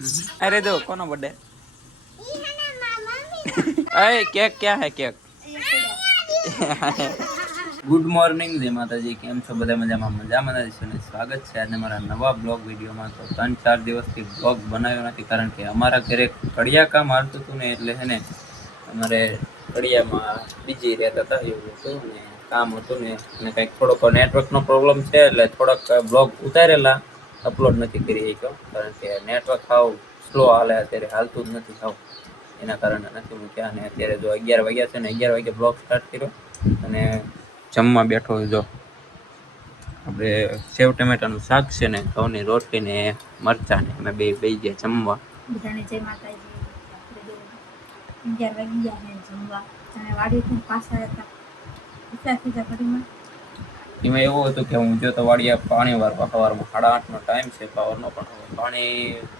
अरे दो कौन बर्थडे अरे केक क्या है केक ગુડ મોર્નિંગ જય માતાજી કેમ છો બધા મજામાં મજામાં છે ને સ્વાગત છે આજે મારા નવા બ્લોગ વિડીયોમાં તો 3-4 દિવસથી બ્લોગ બનાવ્યો નથી કારણ કે અમારા ઘરે કડિયા કામ હાલતું હતું ને એટલે છે ને અમારે કડિયામાં બીજી રહેતા હતા એવું હતું ને કામ હતું ને અને કંઈક થોડોક નેટવર્કનો પ્રોબ્લેમ છે એટલે થોડોક બ્લોગ ઉતારેલા અપલોડ નથી કરી શક્યો કારણ કે નેટવર્ક હાવ સ્લો હાલે અત્યારે હાલતું જ નથી હાવ એના કારણે નથી મૂક્યા અને અત્યારે જો 11 વાગ્યા છે ને 11 વાગે બ્લોગ સ્ટાર્ટ કર્યો અને જમવા બેઠો જો આપણે સેવ ટમેટાનું શાક છે ને ઘઉંની રોટલી ને મરચાં ને અમે બે ગયા જમવા બધાને જય માતાજી. આપણે 11 વાગી ગયા ને જમવા અને વાડીથી પાછા હતા સીધા ઘડીમાં એમાં એવું હતું કે હું જો તો વાડિયા પાણી વારવા સવારમાં 8:30નો ટાઈમ છે પાવરનો પણ પાણી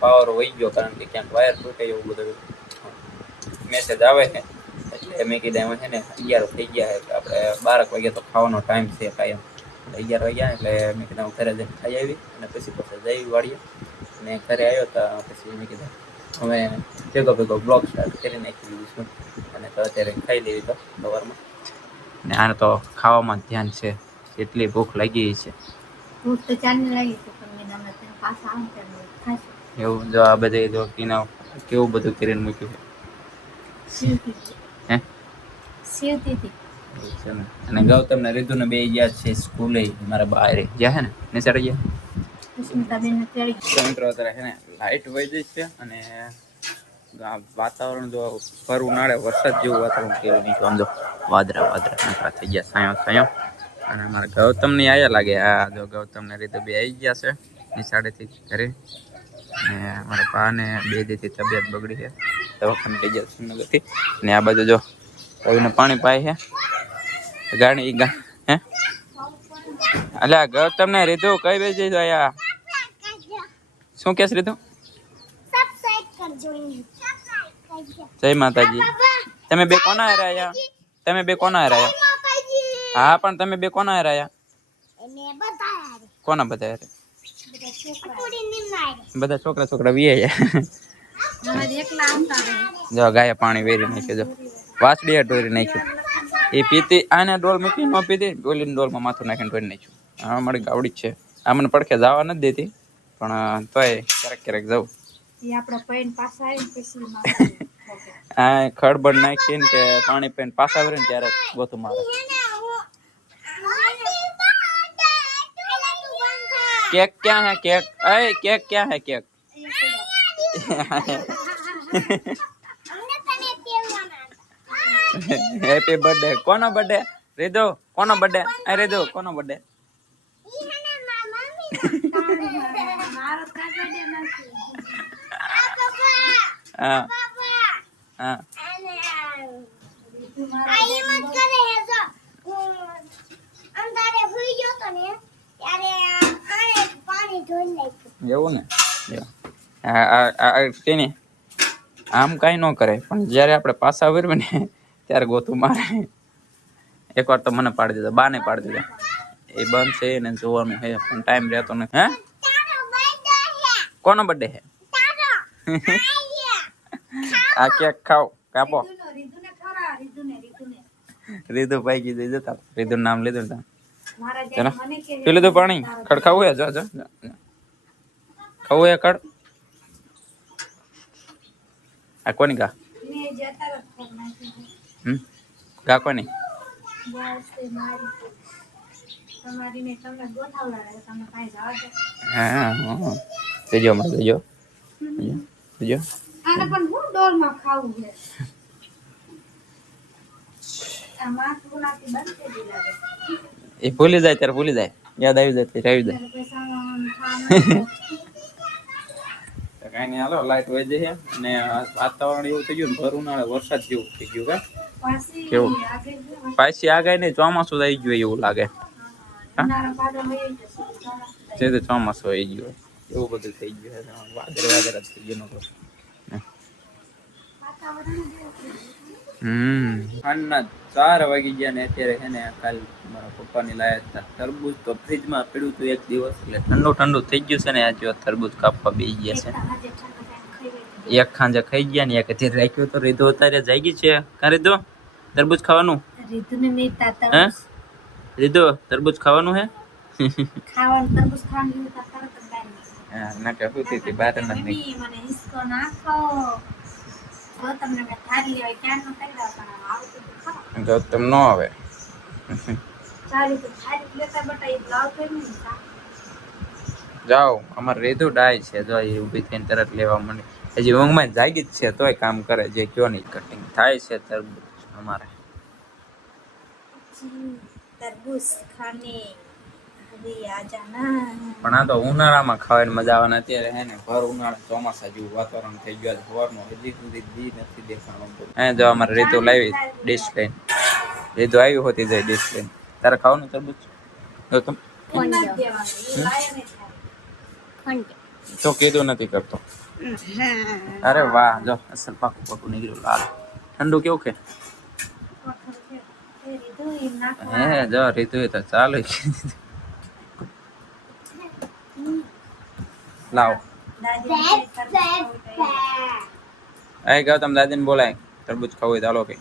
પાવર વહી ગયો કારણ કે ક્યાંક વાયર તૂટે એવું બધું મેસેજ આવે છે એટલે મેં કીધા એમાં છે ને 11 થઈ ગયા એટલે આપણે 12 વાગે તો ખાવાનો ટાઈમ છે કાયમ 11 વાગ્યા એટલે મેં કીધા હું ઘરે જઈને ખાઈ આવી અને પછી જઈ વાડીએ અને ઘરે આવ્યો તો પછી મેં કીધા હવે ભેગો બ્લોગ સ્ટાર્ટ કરી નાખી દીધું છું અને તો અત્યારે ખાઈ લીધી તો સવારમાં ને આને તો ખાવામાં ધ્યાન છે એટલી ભૂખ લાગી છે ભૂખ તો ચાલને લાગી છે પણ અમે પાછા આમ ખાશું એવું જો આ બધે જો કિના કેવું બધું કરીને મૂક્યું હે સીવતી અને ગૌતમ ને રીતુ ને બે ગયા છે સ્કૂલે મારા બહાર ગયા હે ને નિસાડી ગયા સ્મિતાબેન અત્યારે મિત્રો અત્યારે છે ને લાઈટ વહી છે અને વાતાવરણ જો ફર ઉનાળે વરસાદ જેવું વાતાવરણ કેવું નહીં સમજો વાદળા નકરા થઈ ગયા સાયો અને અમારા ગૌતમ ની આયા લાગે આ જો ગૌતમ ને રીતુ બે આવી ગયા છે નિસાડેથી ઘરે અને મારા પા ને બે દીથી તબિયત બગડી છે દવાખાને લઈ જાય સુનગરથી ને આ બાજુ જો કવિને પાણી પાય છે ગાડી હે અલ્યા ગૌતમ ને રીતુ કઈ બેસી આયા શું કેસ રીતુ જય માતાજી તમે બે કોના હરાયા હા પણ તમે બે કોના હરાયા કોના બધા હરે બધા છોકરા વિયા જો ગાય પાણી વેરી નાખ્યું જો વાસડીયા ઢોરી નાખ્યું એ પીતી આને ડોલ મૂકી ન પીતી ડોલીને ડોલમાં માથું નાખીને ઢોરી નાખ્યું હા મારી ગાવડી જ છે આ મને પડખે જવા નથી દેતી પણ તોય ક્યારેક જાઉં હા ખડબડ નાખીને કે પાણી પીને પાછા વળે ને ત્યારે ગોતું મારે केक क्या है केक अरे केक क्या है केक हैप्पी बर्थडे कोना बर्थडे रिदो कोना बर्थडे अरे रिदो कोना बर्थडे हाँ हाँ એવું ને આમ કઈ ન કરે પણ જયારે આપણે પાછા વરવે ને ત્યારે ગોતું મારે એકવાર તો મને પાડી દીધો બાને પાડી દીધો એ બંધ છે ને જોવાનું હે પણ ટાઈમ રહેતો નથી હે કોનો બર્થડે હે આ કેક ખાઓ કાપો રીધુ ભાઈ કીધું જતા રીધુ નામ લીધું ને ચલો પી લીધું પાણી ખડખાવું હે જો ખાવું હે ખડ આ કોની ગા ગા કોની હા દેજો મને દેજો એ ભૂલી જાય ત્યારે ભૂલી જાય યાદ આવી જાય ત્યારે આવી જાય કઈ નહીં હાલો લાઈટ વહી જશે અને વાતાવરણ એવું થઈ ગયું ભર ઉનાળે વરસાદ જેવું થઈ ગયું કા કેવું પાછી આગાય નહીં ચોમાસું આવી ગયું એવું લાગે છે તો ચોમાસું આવી ગયું એવું બધું થઈ ગયું વાદળ થઈ ગયું સાંજના 4 વાગી ગયા ને અત્યારે છે ને કાલ મારા પપ્પાની લાયા હતા તરબૂચ તો ફ્રીજમાં પડ્યું હતું એક દિવસ એટલે ઠંડુ થઈ ગયું છે ને આજે તરબૂચ કાપવા બેસી ગયા છે એક ખાંજે ખાઈ ગયા ને એક હજી રાખ્યું તો રીધો અત્યારે જાગી છે. કાં રીધો તરબૂચ ખાવાનું? રીતુને નહીં હે તરબૂચ રીધો તરબૂચ ખાવાનું હે? ખાવાનું તરબૂચ ખાવાનું એવું તરત જ બહાર નીકળે. હા ના કે પૂતી હતી બહાર નથી મમ્મી મને હિસકો નાખો. જો તમને મેં થાળી લેવાય ક્યાંનું કર્યા પણ આવતું તો ખાઓ. તો તમ ન આવે. સારી તો થાળી લેતા બટા એ લાવતો જ નહીં સા. જાઓ અમારે રીધો ડાય છે જો એ ઊભી થઈને તરત લેવા માંડી. હજી ઊંઘમાં જાગી જ છે તોય કામ કરે જે કયો નહીં કટિંગ થાય છે તરબૂચ અમારે. તરબૂચ ખાને અરે આજા ના. પણ આ તો ઉનાળામાં ખાવાની મજા આવે ને અત્યારે હે ને ભર ઉનાળા ચોમાસા જેવું વાતાવરણ થઈ ગયું. સવારનું હજી સુધી દી નથી દેખાણું. જો અમારે રીતુ લાવી ડીશ લઈને. રીતુ આવી હોતી જાય ડીશ લઈને. તારે ખાવાનું તરબૂચ? જો તમ તો કીધું નથી કરતો. અરે વાહ જો અસલ પાકું પાકું નીકળ્યું લાલ. ઠંડુ કેવું કે? હે જો રીતુ તો ચાલુ લાવ. એ ગૌતમ દાદીને બોલાય તરબૂચ ખાવું હોય તો હાલો કઈ.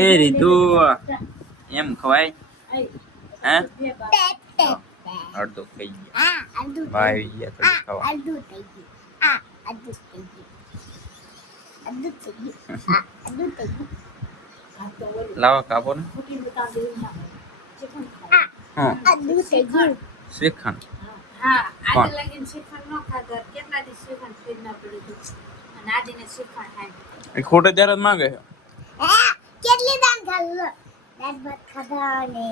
એ રીતુ એમ ખવાય હે? અડધો ખાઈ ગયા. ભાઈ ગયા તરબૂચ ખાવા. લાવો કાપો ને. હા શ્રીખંડ. હા કોણ? આજે લગીને શ્રીખંડ ન ખાધા કેટલા દી શ્રીખંડ ફ્રીજમાં પડ્યું હતું અને આજે ને શ્રીખંડ ખાય. એ ખોટે ત્યારે જ માંગે છે. કેટલી દાન ખાધું દાળ ભાત ખાધા ને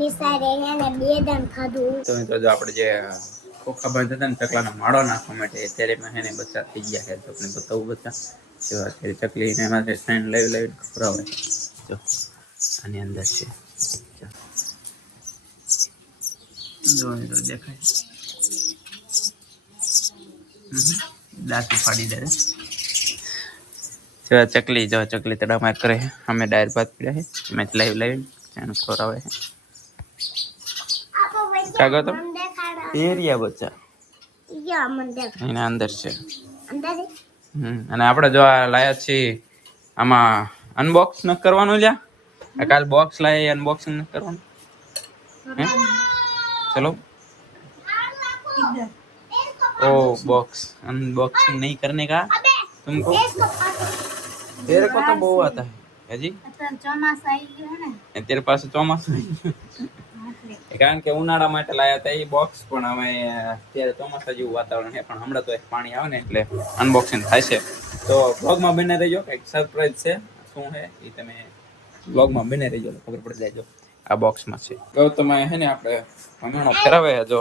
નિસારે હે ને 2 દાન ખાધું. તો મિત્રો જો આપણે જે ખોખા બાંધતા હતા ને ચકલાનો માળો નાખવા માટે અત્યારે એમાં હેને બચ્ચા થઈ ગયા છે. તો આપણે બતાવું બચ્ચા જો અત્યારે ચકલી ને એમાંથી સાઈન લાવી ખવડાવે. જો આની અંદર છે જો મિત્રો દેખાય દાંત ફાડી દે. જો ચકલી જો ચકલી તડામાર કરે છે. અમે ડાયર ભાત પીડ્યા છે એમાંથી લાવી એને ખવડાવે છે. આપો વૈસે કાગો તો મન દેખાડો પેરિયા બચ્ચા યા મન દેખાડો એના અંદર છે. અંદર અને આપણે જો આ લાયા છીએ આમાં અનબોક્સ ન કરવાનું લ્યા. કાલ બોક્સ લાવી અનબોક્સિંગ ન કરવાનું. હે ચલો ओ बॉक्स अनबॉक्सिंग नहीं करने का तुमको? तेरे को तो बहुत आता है जी. અત્યારે ચોમાસું આવી ગયું હે ને तेरे पास ચોમાસું કારણ કે ઉનાળા માટે લાયા હતા એ બોક્સ પણ અમે અત્યારે ચોમાસા જેવું વાતાવરણ છે પણ હમણાં તો પાણી આવે ને એટલે અનબોક્સિંગ થાય છે. તો બ્લોગમાં બને રહેજો કંઈક સરપ્રાઈઝ છે શું છે એ તમે બ્લોગમાં બને રહેજો ખબર પડી જાય. આ બોક્સમાં છે ગૌતમ હે ને આપણે ભમેણો ફેરવે જો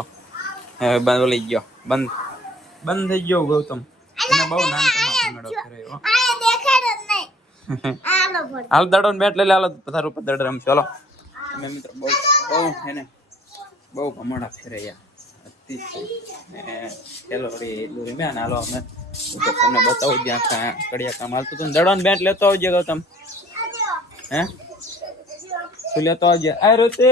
બંધ લઈ ગયો બંધ થઈ ગયો ગૌતમ એને બહુ નાનપણમાં ભમેડો ફેરવ્યો. આ દેખાડો નહીં આલો ભર હાલ દડો બેટ લઈ લે હાલો પથાર ઉપર દડ રમ ચાલો. અમે મિત્રો બહુ હે ને બહુ ભમણા ફેરવ્યા અતિશય ને ચલો એટલું રમ્યા ને હાલો અમે તમને બતાવું જ્યાં કડિયા કામ હાલતું હતું. દડો બેટ લેતો આવજે ગૌતમ. હે તું લેતો આવજે આ રોતે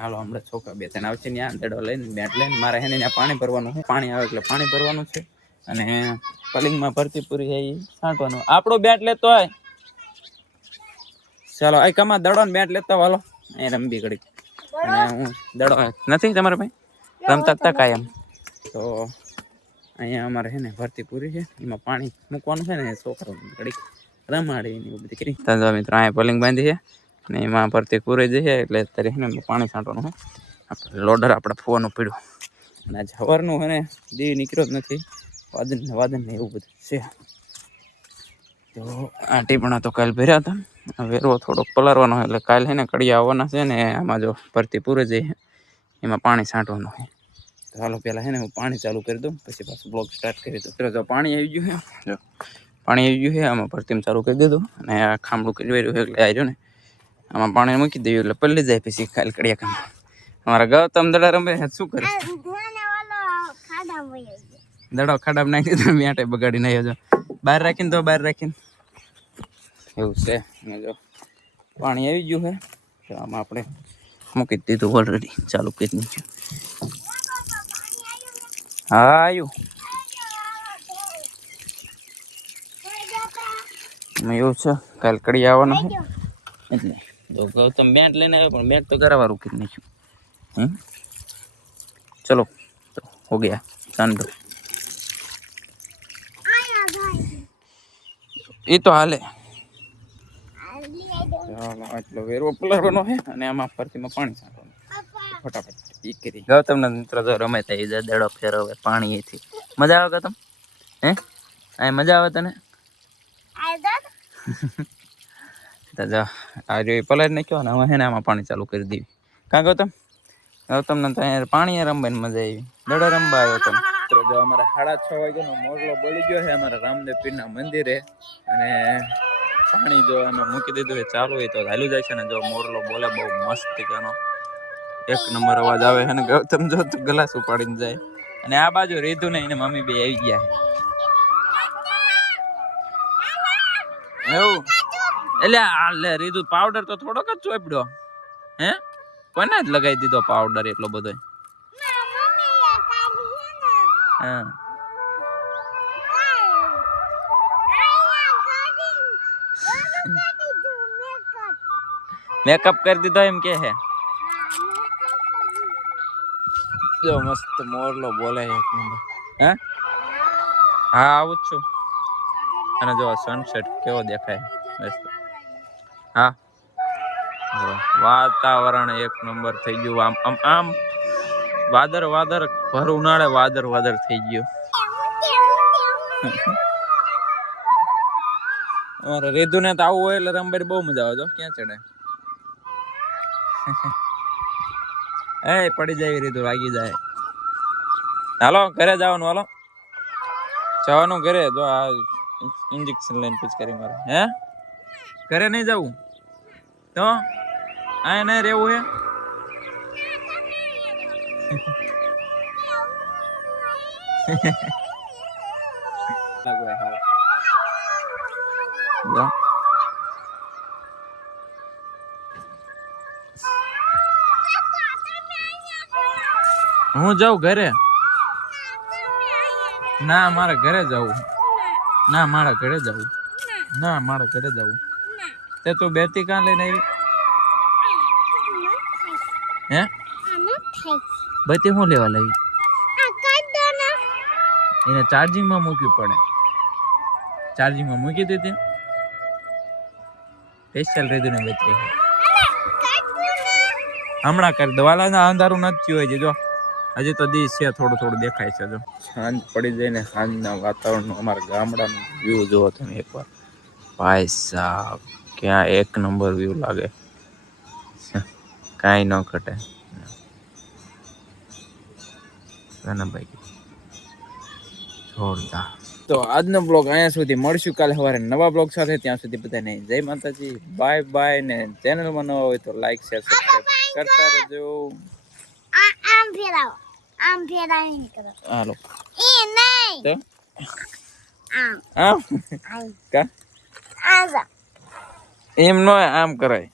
હાલો હમણાં છોકરા 2-3 આવશે ને દડો લઈને બેટ લઈને મારે હે ને ત્યાં પાણી ભરવાનું છે. પાણી આવે એટલે પાણી ભરવાનું છે અને પલિંગમાં ભરતી પૂરી એ છાંટવાનું. આપણો બેટ લેતો હોય ચાલો આ કમા દડો ને બેટ લેતો હાલો એ રમબી ઘડી. અને હું દડો નથી તમારા ભાઈ રમતા હતા કાયમ. તો અહીંયા અમારે છે ને ભરતી પૂરી છે એમાં પાણી મૂકવાનું છે ને છોકરો ઘડી રમાડી એવું બધી કરી. તો મિત્રો અહીંયા પલિંગ બાંધી છે ને એમાં ભરતી પૂરી જઈએ એટલે અત્યારે છે ને પાણી છાંટવાનું હોય. આપણે લોડર આપણે ફોવાનું પીડ્યું અને જવારનું છે ને દી નીકળ્યો જ નથી. વાદન ને એવું બધું છે. તો આ ટીપણા તો કાલ ભર્યા હતા વેરવો થોડોક પલારવાનો એટલે કાલ છે ને કડિયા આવવાના છે ને આમાં જો ભરતી પૂરે જઈએ એમાં પાણી છાંટવાનું હોય. તો હાલો પહેલાં છે ને હું પાણી ચાલુ કરી દઉં પછી પાછું બ્લોગ સ્ટાર્ટ કરી દઉં. જો પાણી આવી ગયું છે જો પાણી આવી ગયું છે આમાં ભરતીમાં ચાલુ કરી દીધું અને આ ખામડું કરી રહ્યું છે એટલે આવ્યું ને આમાં પાણી મૂકી દઈએ એટલે પલ્લી જાય પછી કાલ કડિયા કામ. અમારા ગૌતમ દડા રમે શું કરે ધોને વાલો ખાડા વયો દડો ખાડામાં નાખી દીધો મેટે બગાડી નાખ્યો જો બહાર રાખીને તો બહાર રાખીને એવું છે. અને જો પાણી આવી ગયું છે તો આમાં આપણે મૂકી જ દીધું ઓલરેડી ચાલુ કરી દીધું. હા આવ્યું એવું છે કાલે કડી આવવાનો છે એટલે તો ગૌતમ બેટ લઈને આવ્યો પણ બેટ તો કરાવવા રૂકી નાખ્યું. ચલો તો હો ગયા ચાંદો એ તો હાલે. ચાલો આટલો વેરવો પલાળવાનો છે અને આમાં ફરતીમાં પાણી છાંટવાનું ફટાફટ ઈ કરી. ગૌતમના મિત્ર તો રમે થાય ઈ દડો ફેરવે પાણી એથી મજા આવે ગૌતમ હે આ મજા આવે તને તો જો આ જો પલાળી નાખ્યો ને હવે હે ને આમાં પાણી ચાલુ કરી દેવી. કાં ગૌતમ ગૌતમને તો અહીંયા પાણી રમવાની મજા આવી દડો રમવા આવ્યો હતો. મિત્રો જો અમારા 6:30 વાગ્યાનો મોરલો બોલી ગયો છે અમારા રામદેવ પીરના મંદિરે અને પાણી જો એમાં મૂકી દીધું એ ચાલુ હોય તો હાલ્યું જાય છે ને જો મોરલો બોલે બહુ મસ્તીનો એક નંબર અવાજ આવે છે ને ગૌતમ જો તો ગ્લાસ ઉપાડીને જાય અને આ બાજુ રીધુ ને એને મમ્મી બે આવી ગયા છે એવું એટલે લે રીધુ પાવડર તો થોડોક જ ચોપડ્યો હે કોને જ લગાવી દીધો પાવડર એટલો બધો હા મેકઅપ કરી દીધો એમ કે હે જો મસ્ત મોરલો બોલે એક નંબર હે હા આવું જ છું અને જો સનસેટ કેવો દેખાય મસ્ત. હા વાતાવરણ એક નંબર થઈ ગયું આમ આમ આમ વાદર ભર ઉનાળે વાદર થઈ ગયું. અમારે રીધુ ને તો આવું હોય એટલે રમવાની બહુ મજા આવે. તો ક્યાં ચડે એ પડી જાય રીધુ વાગી જાય. હાલો ઘરે જવાનું હાલો જવાનું ઘરે. જો આ ઇન્જેક્શન લઈને પિચકારી મારે હે ઘરે નહીં જવું તો આ નહીં રહેવું હે હું જાઉં ઘરે ના મારે ઘરે જવું ના મારા ઘરે જવું ના મારા ઘરે જવું તે તું બેટી કાં લઈને આવી હે બેટી હું લેવા લાવી એને ચાર્જિંગમાં મૂકવી પડે. ચાર્જિંગમાં મૂકી દીધી સ્પેશિયલ રીધુ ને બેટરી હમણાં કરી દો વાલાના અંધારું નથી હોય છે જો હજી તો દી છે થોડું દેખાય છે. જો સાંજ પડી જાય ને સાંજના વાતાવરણનું અમારા ગામડાનું વ્યૂ જોવો તમે એકવાર ભાઈ સાહેબ ક્યાં એક નંબર વ્યૂ લાગે કાંઈ ન ઘટે ભાઈ જોરદાર. તો આજનો બ્લોગ અહીંયા સુધી મળશું કાલે સવારે નવા બ્લોગ સાથે. ત્યાં સુધી બધાને જય માતાજી બાય બાય ને ચેનલમાં નવા હોય તો લાઈક શેર સબસ્ક્રાઇબ કરતા રહેજો. આમ ફેરાવી કરો હાલો એ નહીં તો આમ આમ કા આમ એમ નો આમ કરાય.